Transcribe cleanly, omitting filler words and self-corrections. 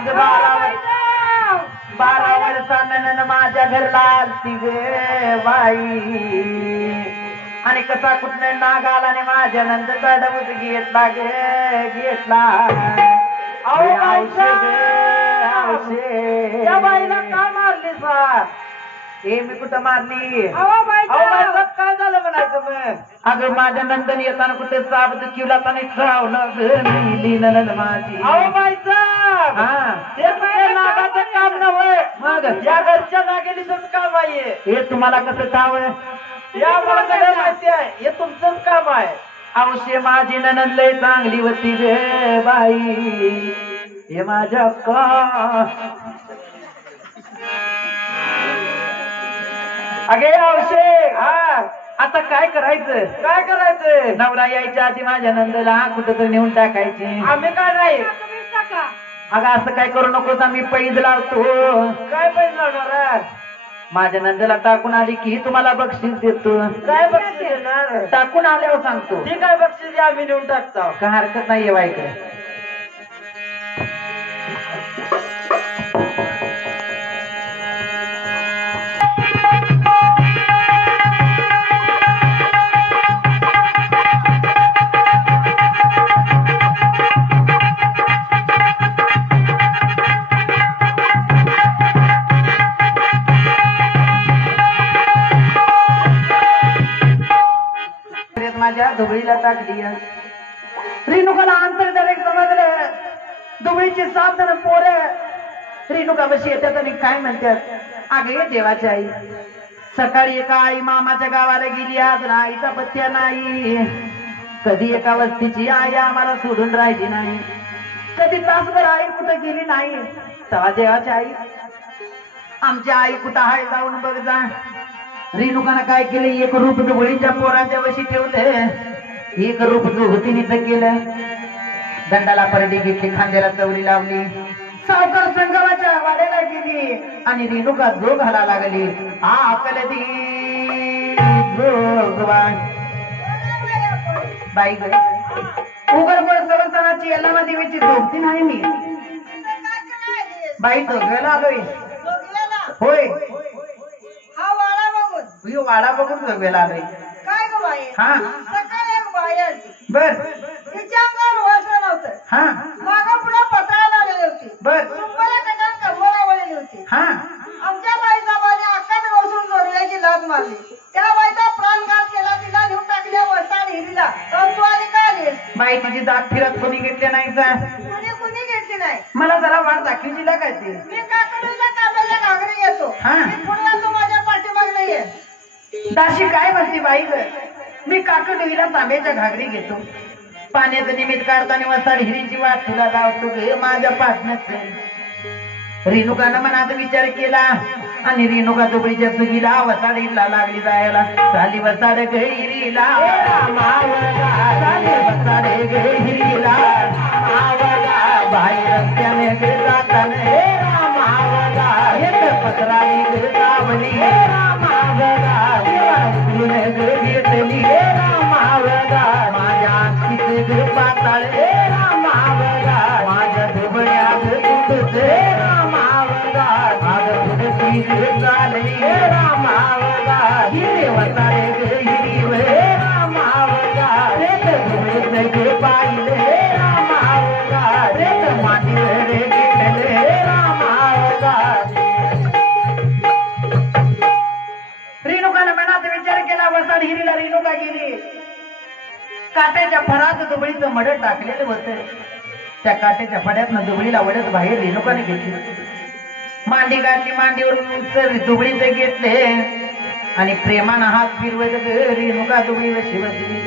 अग 12 वर्षानं माझ्या घरला आलती ग बाई आणि कसा कुठनं नाग आला आणि माझ्या नंदचा डबूत घेतला ग घेतला त्या बाईला का मारली सा हे मी कुठं मारली काय झालं म्हणायचं मग अगं माझ्या नंदन येताना कुठे साप किवला चावलं ग नंद माझी नागाचं काम नव्हे मग या घरच्या नागेलीच काम आहे हे तुम्हाला कसं ठाव या मला माहिती आहे हे तुमचंच काम आहे अवश्य माझी ननंद लय चांगली होती ग बाई हे माझ्या का अगे अवशे आता काय करायचं नवरा यायच्या आधी माझ्या नंदला कुठं तर नेऊन टाकायची आम्ही काय नाही अगं असं काय करू नकोस आम्ही पैज लावतो काय पैज लावणार माझ्या नंदला टाकून आली की तुम्हाला बक्षीस देतो काय बक्षीस देणार टाकून आल्यावर सांगतो ठीक आहे बक्षीस आम्ही नेऊन टाकतो काय हरकत नाहीये बाईकडे माझ्या दुबळीला टाकली रेणुकाला अंतर जर समजलं दुबळीची 7 जण पोरं रेणुका बशी येतात आणि काय म्हणतात अगे देवाची आई सकाळी एका आई मामाच्या गावाला गेली आज आईचा पत्त्या नाही कधी एका वस्तीची आई आम्हाला सोडून राहिली नाही कधी तासभर आई कुठं गेली नाही तेव्हा देवाची आई आमची आई कुठं आहे जाऊन बघ जा रेणुकानं काय केलं एक रूप दुबळीच्या पोराच्या वशी ठेवलं एक रूप जुहतीनीचं केलं दंडाला परडी घेतली खांद्याला चवरी लावली सावकार संगमाच्या वाड्याला गेली आणि रेणुका जो घाला लागली आकलदी भगवान बाई ग उघडपड संस्थानाची यल्लामा देवीची झोपती नाही मी बाई झोगव्याला आलोय होय वाडा बघून झोगव्याला आलोय काय ग बाई हा सकाळी एक बाई आली बर तिच्या अंगावर वस्त्र नव्हतं हा मागं पुढं पत्राला आलेली होती बर सुंपला कटान कर्मला वळलेली होती हा आमच्या बाई साहेबांनी अक्काच बसून जोडल्याची लाज मारली त्या बाईचा प्राणघात केला तिला नेऊन टाकल्या वसाड हिरीला तर तू आली का आलीस बाई तुझी दात फिरत कोणी घेतले नाही का कुणी घेतली नाही मला जरा वाट दाखवची लागायची मी काकडीला काब्याच्या घागरी येतो हा. मी पुढे तू माझ्या पाठीमाग नाहीये दाशी काय म्हणते बाई ग मी काकडीला तांब्याच्या घागरी घेतो पाण्याचं निमित्त काढताना वसाड हिरीची वाट तुला लावतो गे माझ्या पाठण्याच रेणुकानं मनात विचार केला आणि रेणुका दुबळीच्या सुगीला वसाड हिरीला लागली जायला झाली वसाड गहिरीला झाली वसाड गहिरीला बाहेर रस्त्याने जाताना पत्राली गावली घेतली माझ्या आखीचे पाताळ माझ्या दुबळ्यात चालली हिरे वसारे हिरीव पाहिले मातीवर गेले रेणुकानं मनात विचार केला वसाड हिरीला रेणुका गेली काट्याच्या फडात दुबळीचं मड टाकलेलं होतं त्या काट्याच्या फड्यातनं दुबळीला वडत बाहेर रेणुकाने घेतली मांडी घातली मांडीवरून दुबळीचं घेतले आणि प्रेमानं हात फिरवत रेणुका दुबळीला शिवसली